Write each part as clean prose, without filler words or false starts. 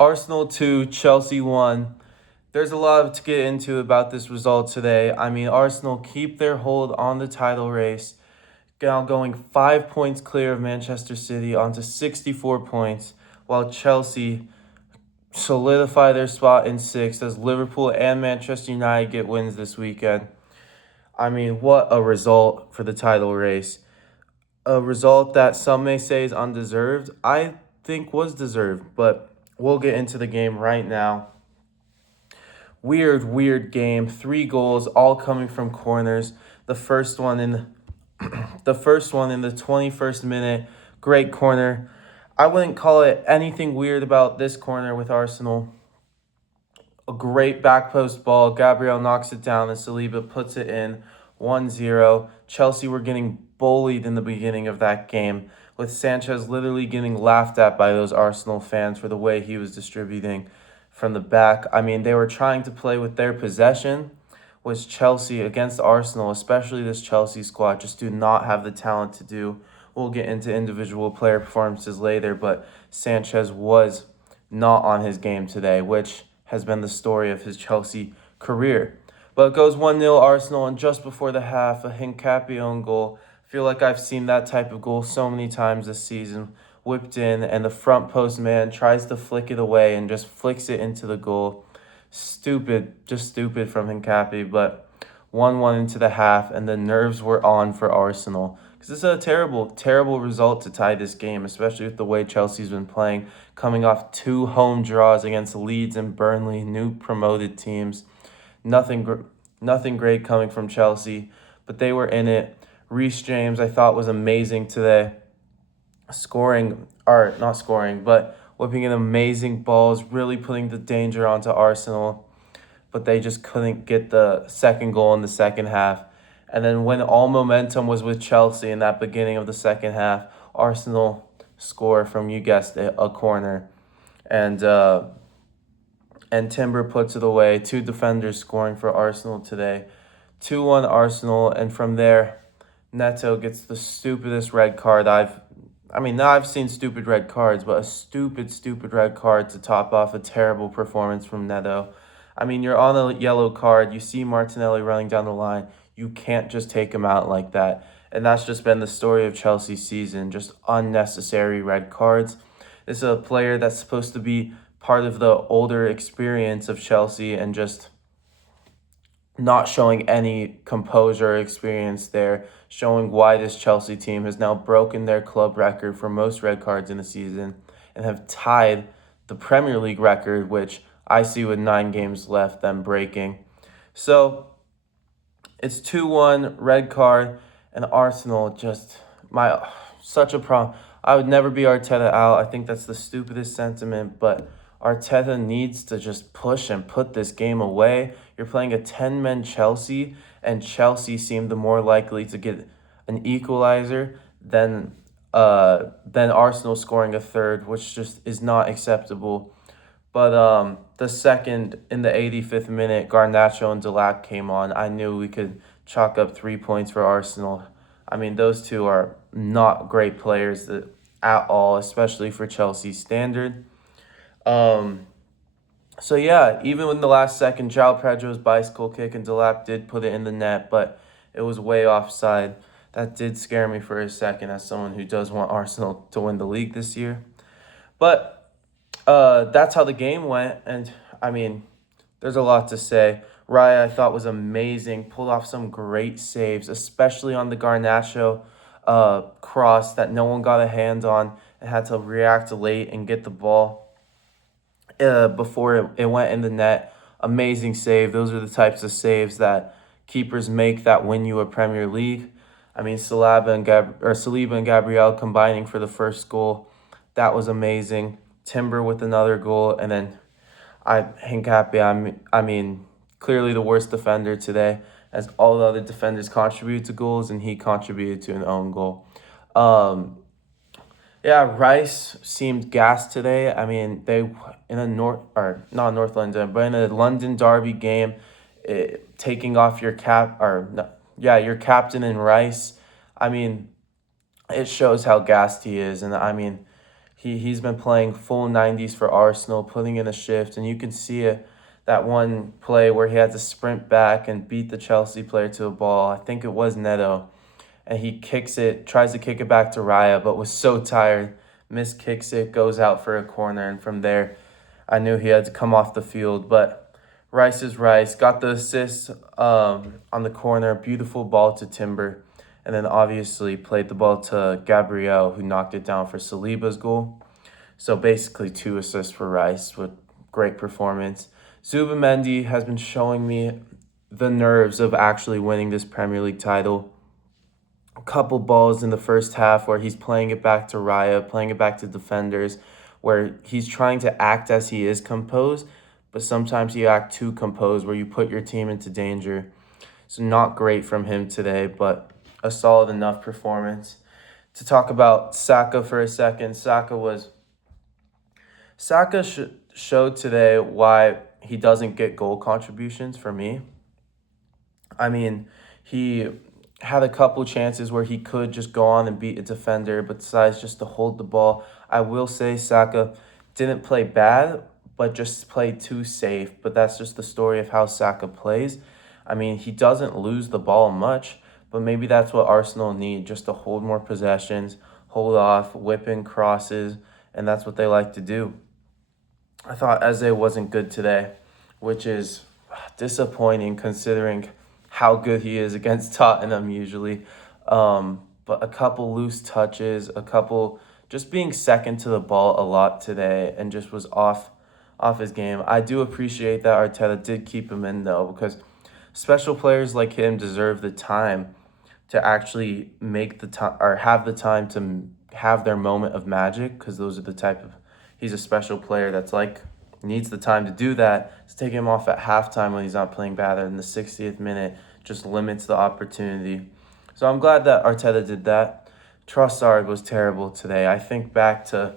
Arsenal 2, Chelsea 1. There's a lot to get into about this result today. I mean, Arsenal keep their hold on the title race, now going 5 points clear of Manchester City onto 64 points, while Chelsea solidify their spot in sixth as Liverpool and Manchester United get wins this weekend. I mean, what a result for the title race. A result that some may say is undeserved. I think was deserved, but we'll get into the game right now. Weird game. 3 goals, all coming from corners. The first one in the 21st minute. Great corner. I wouldn't call it anything weird about this corner with Arsenal. A great back post ball. Gabriel knocks it down and Saliba puts it in 1-0. Chelsea were getting bullied in the beginning of that game, with Sanchez literally getting laughed at by those Arsenal fans for the way he was distributing from the back. I mean, they were trying to play with their possession, which Chelsea against Arsenal, especially this Chelsea squad, just do not have the talent to do. We'll get into individual player performances later, but Sanchez was not on his game today, which has been the story of his Chelsea career. But it goes 1-0 Arsenal, and just before the half, a Hincapié own goal. I feel like I've seen that type of goal so many times this season. Whipped in, and the front post man tries to flick it away and just flicks it into the goal. Just stupid from Hincapié, but 1-1 into the half, and the nerves were on for Arsenal. Because this is a terrible result to tie this game, especially with the way Chelsea's been playing, coming off 2 home draws against Leeds and Burnley, new promoted teams. Nothing great coming from Chelsea, but they were in it. Reece James, I thought, was amazing today. Not scoring, but whipping in amazing balls, really putting the danger onto Arsenal. But they just couldn't get the second goal in the second half. And then when all momentum was with Chelsea in that beginning of the second half, Arsenal score from, you guessed it, a corner. And Timber puts it away. 2 defenders scoring for Arsenal today. 2-1 Arsenal, and from there, Neto gets the stupidest red card now I've seen stupid red cards, but a stupid red card to top off a terrible performance from Neto. I mean, you're on a yellow card. You see Martinelli running down the line. You can't just take him out like that. And that's just been the story of Chelsea's season, just unnecessary red cards. This is a player that's supposed to be part of the older experience of Chelsea and just not showing any composure or experience there, showing why this Chelsea team has now broken their club record for most red cards in a season and have tied the Premier League record, which I see with 9 games left them breaking. So it's 2-1 red card, and Arsenal such a problem. I would never be Arteta out. I think that's the stupidest sentiment, but Arteta needs to just push and put this game away. You're playing a 10-man Chelsea, and Chelsea seemed the more likely to get an equalizer than Arsenal scoring a third, which just is not acceptable. But the second, in the 85th minute, Garnacho and Delap came on. I knew we could chalk up 3 points for Arsenal. I mean, those two are not great players at all, especially for Chelsea's standard. So yeah, even in the last second, João Pedro's bicycle kick and Delap did put it in the net, but it was way offside. That did scare me for a second as someone who does want Arsenal to win the league this year. But that's how the game went, and I mean, there's a lot to say. Raya, I thought, was amazing, pulled off some great saves, especially on the Garnacho cross that no one got a hand on and had to react late and get the ball before it went in the net. Amazing save. Those are the types of saves that keepers make that win you a Premier League. I mean, Saliba and Gabriel combining for the first goal. That was amazing. Timber with another goal, and then Hincapié, I mean, clearly the worst defender today, as all the other defenders contributed to goals, and he contributed to an own goal. Yeah, Rice seemed gassed today. I mean, they in a not North London, but in a London derby game, taking off your your captain in Rice. I mean, it shows how gassed he is, and I mean, He's been playing full 90s for Arsenal, putting in a shift, and you can see it. That one play where he had to sprint back and beat the Chelsea player to a ball. I think it was Neto, and he kicks it, tries to kick it back to Raya, but was so tired, kicks it, goes out for a corner, and from there, I knew he had to come off the field. But Rice is Rice. Got the assist on the corner, beautiful ball to Timber, and then obviously played the ball to Gabriel, who knocked it down for Saliba's goal. So basically 2 assists for Rice with great performance. Zubamendi has been showing me the nerves of actually winning this Premier League title. A couple balls in the first half where he's playing it back to Raya, playing it back to defenders, where he's trying to act as he is composed, but sometimes you act too composed where you put your team into danger. So not great from him today, but a solid enough performance. To talk about Saka for a second, Saka showed today why he doesn't get goal contributions for me. I mean, he had a couple chances where he could just go on and beat a defender, but decides just to hold the ball. I will say Saka didn't play bad, but just played too safe. But that's just the story of how Saka plays. I mean, he doesn't lose the ball much, but maybe that's what Arsenal need, just to hold more possessions, hold off, whip in crosses, and that's what they like to do. I thought Eze wasn't good today, which is disappointing considering how good he is against Tottenham usually. But a couple loose touches, a couple just being second to the ball a lot today, and just was off his game. I do appreciate that Arteta did keep him in though, because special players like him deserve the time to actually make the time or have the time to have their moment of magic, because those are the type of he's a special player that's like needs the time to do that. To take him off at halftime when he's not playing bad in the 60th minute just limits the opportunity. So I'm glad that Arteta did that. Trossard was terrible today. I think back to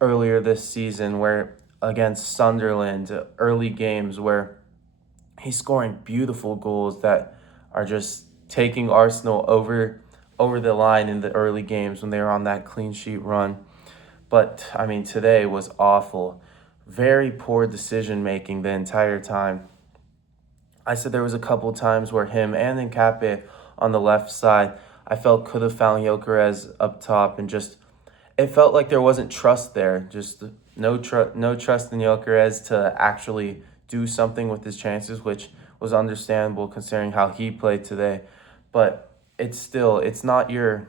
earlier this season where against Sunderland, early games where he's scoring beautiful goals that are just taking Arsenal over the line in the early games when they were on that clean sheet run. But, I mean, today was awful. Very poor decision making the entire time. I said there was a couple times where him and Nkape on the left side, I felt could have found Gyökeres up top, and just it felt like there wasn't trust there. Just no trust in Gyökeres to actually do something with his chances, which was understandable considering how he played today. But it's not your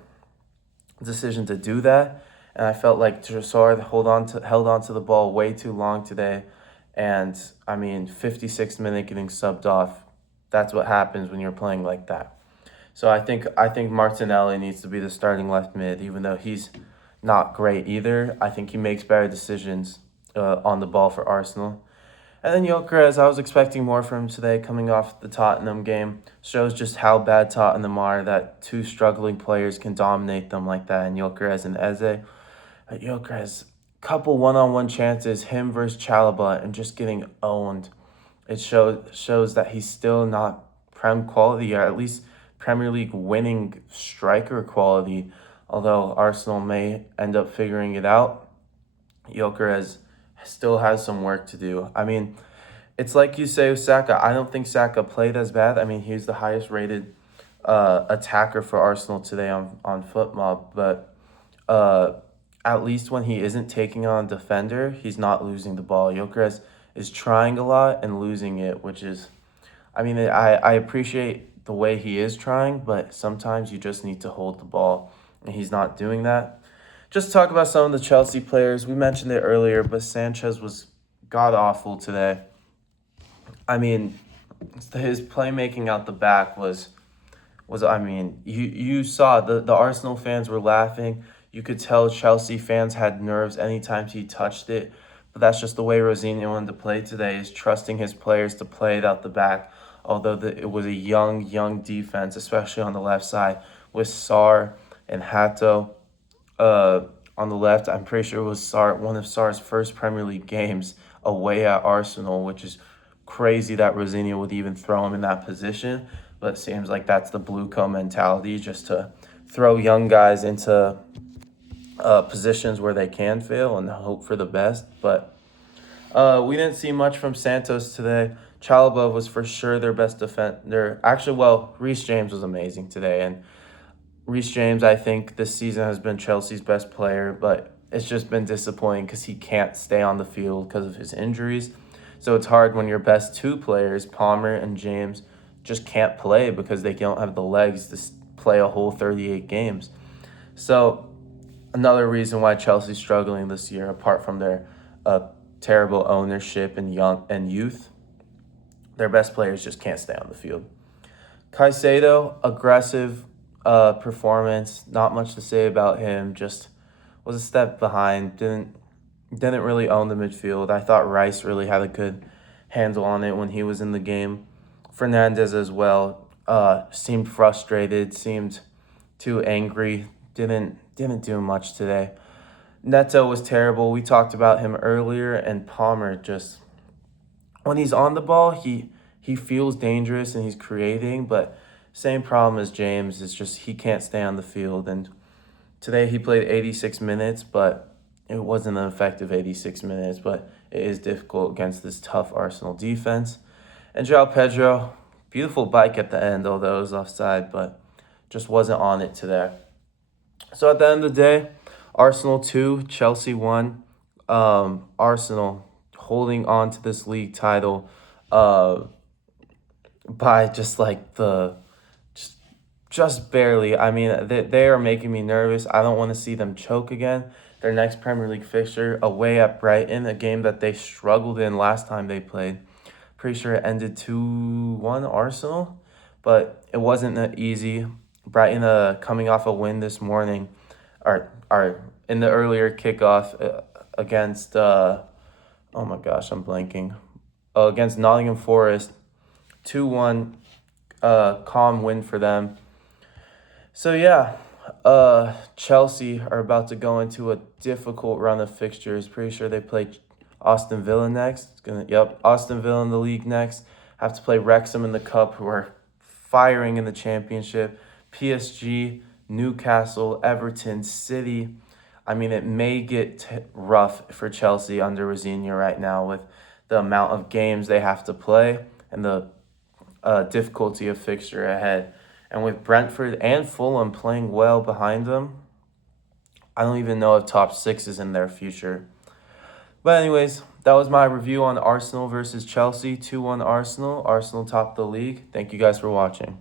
decision to do that. And I felt like Trossard held on to the ball way too long today. And I mean, 56th minute getting subbed off. That's what happens when you're playing like that. So I think Martinelli needs to be the starting left mid, even though he's not great either. I think he makes better decisions on the ball for Arsenal. And then Gyökeres, I was expecting more from him today coming off the Tottenham game. Shows just how bad Tottenham are, that two struggling players can dominate them like that, and Gyökeres and Eze. Gyökeres, couple one-on-one chances, him versus Chalobah, and just getting owned. It shows that he's still not Prem quality, or at least Premier League winning striker quality. Although Arsenal may end up figuring it out, Gyökeres still has some work to do. I mean, it's like you say with Saka. I don't think Saka played as bad. I mean, he's the highest rated attacker for Arsenal today on FootMob, but at least when he isn't taking on a defender, he's not losing the ball. Gyökeres is trying a lot and losing it, which is, I mean, I appreciate the way he is trying, but sometimes you just need to hold the ball, and he's not doing that. Just talk about some of the Chelsea players. We mentioned it earlier, but Sanchez was god-awful today. I mean, his playmaking out the back was I mean, you saw the Arsenal fans were laughing. You could tell Chelsea fans had nerves anytime he touched it. But that's just the way Rosenior wanted to play today, is trusting his players to play it out the back. Although it was a young defense, especially on the left side, with Sarr and Hato on the left. I'm pretty sure it was one of Sarr's first Premier League games away at Arsenal, which is crazy that Rosenior would even throw him in that position. But it seems like that's the Blue Co mentality, just to throw young guys into positions where they can fail and hope for the best. But we didn't see much from Santos today. Chalobah was for sure their best defender. Actually, well, Reece James was amazing today, and Reece James, I think this season has been Chelsea's best player, but it's just been disappointing because he can't stay on the field because of his injuries. So it's hard when your best two players, Palmer and James, just can't play because they don't have the legs to play a whole 38 games. So another reason why Chelsea's struggling this year, apart from their terrible ownership and youth, their best players just can't stay on the field. Caicedo, aggressive performance. Not much to say about him. Just was a step behind. Didn't really own the midfield. I thought Rice really had a good handle on it when he was in the game. Fernandez as well seemed frustrated. Seemed too angry. Didn't do much today. Neto was terrible. We talked about him earlier, and Palmer just when he's on the ball, he feels dangerous and he's creating, but same problem as James is just he can't stay on the field. And today he played 86 minutes, but it wasn't an effective 86 minutes, but it is difficult against this tough Arsenal defense. And João Pedro, beautiful bike at the end, although it was offside, but just wasn't on it today. So at the end of the day, Arsenal 2, Chelsea 1. Arsenal holding on to this league title by just like just barely. I mean, they are making me nervous. I don't want to see them choke again. Their next Premier League fixture away at Brighton, a game that they struggled in last time they played. Pretty sure it ended 2-1 Arsenal, but it wasn't that easy. Brighton coming off a win this morning, or in the earlier kickoff against oh my gosh, I'm blanking. Against Nottingham Forest, 2-1, calm win for them. So yeah, Chelsea are about to go into a difficult run of fixtures. Pretty sure they play Aston Villa next. Aston Villa in the league next. Have to play Wrexham in the cup, who are firing in the championship. PSG, Newcastle, Everton, City. I mean, it may get rough for Chelsea under Rosenior right now with the amount of games they have to play and the difficulty of fixture ahead. And with Brentford and Fulham playing well behind them, I don't even know if top 6 is in their future. But anyways, that was my review on Arsenal versus Chelsea. 2-1 Arsenal. Arsenal topped the league. Thank you guys for watching.